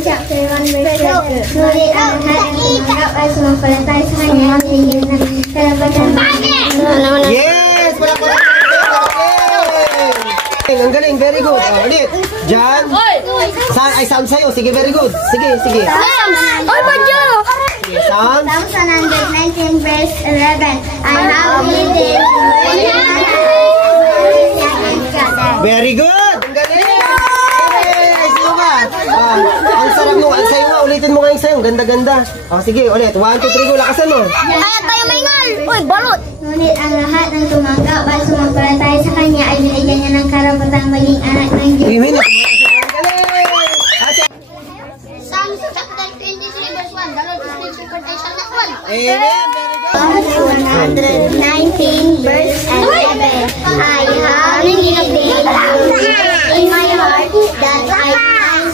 chapter 1 verse 2. Ngunit ang lahat ng tumanggap at sumampalataya sa Kanya ay binigyan ng karapatan. Yes! Ang galing, very good. Ulit. Jan. Sound sa'yo. Sige, very good. Sige. Sound. Psalms 119 verse 11. I have lived Very good. Ang galing. Sino ka? Ang sarap mo. Ang sayo nga. Ulitin mo nga yung sayo. Ang ganda-ganda. Sige, ulit. 1, 2, 3, go. Lakasan mo. Kaya tayo maingal. Uy, balot. Ngunit ang lahat ng tumanggap at sumampalataya sa Kanya ay binigyan niya ng karapatang maging anak ng Diyos. Amen. Psalms chapter 23 verse 1. The Lord is faithful for thy salvation. Amen. Psalms 119 verse 11. I have lived in my heart that I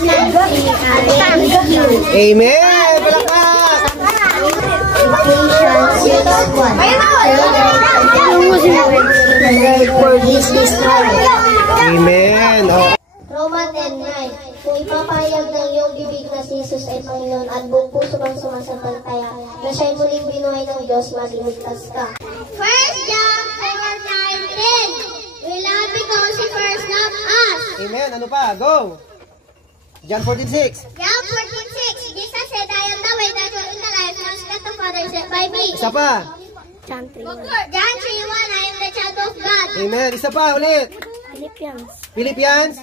might not be you. Amen. Palakpak. Ephesians 6:1. For this is Amen. Roma 10:9. Kung ipapayag ng iyong bibig na si Jesus ay Panginoon at buong puso kang sumasampalataya na siya'y muling binuhay ng Diyos, magligtas ka. 1 John 4:19. We love because He first loved us. Amen. Ano pa? Go. John 14:6. John 14:6. Jesus said, I am the way, the truth, and the life. Once that the Father sent by me. Isa pa. John 3:1. I am the child of God. Amen. Isa pa. Ulit. Philippians. 4:13.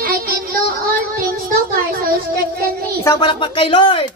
I can do all things to Christ who strengthens me. Isang palakpak kay Lord.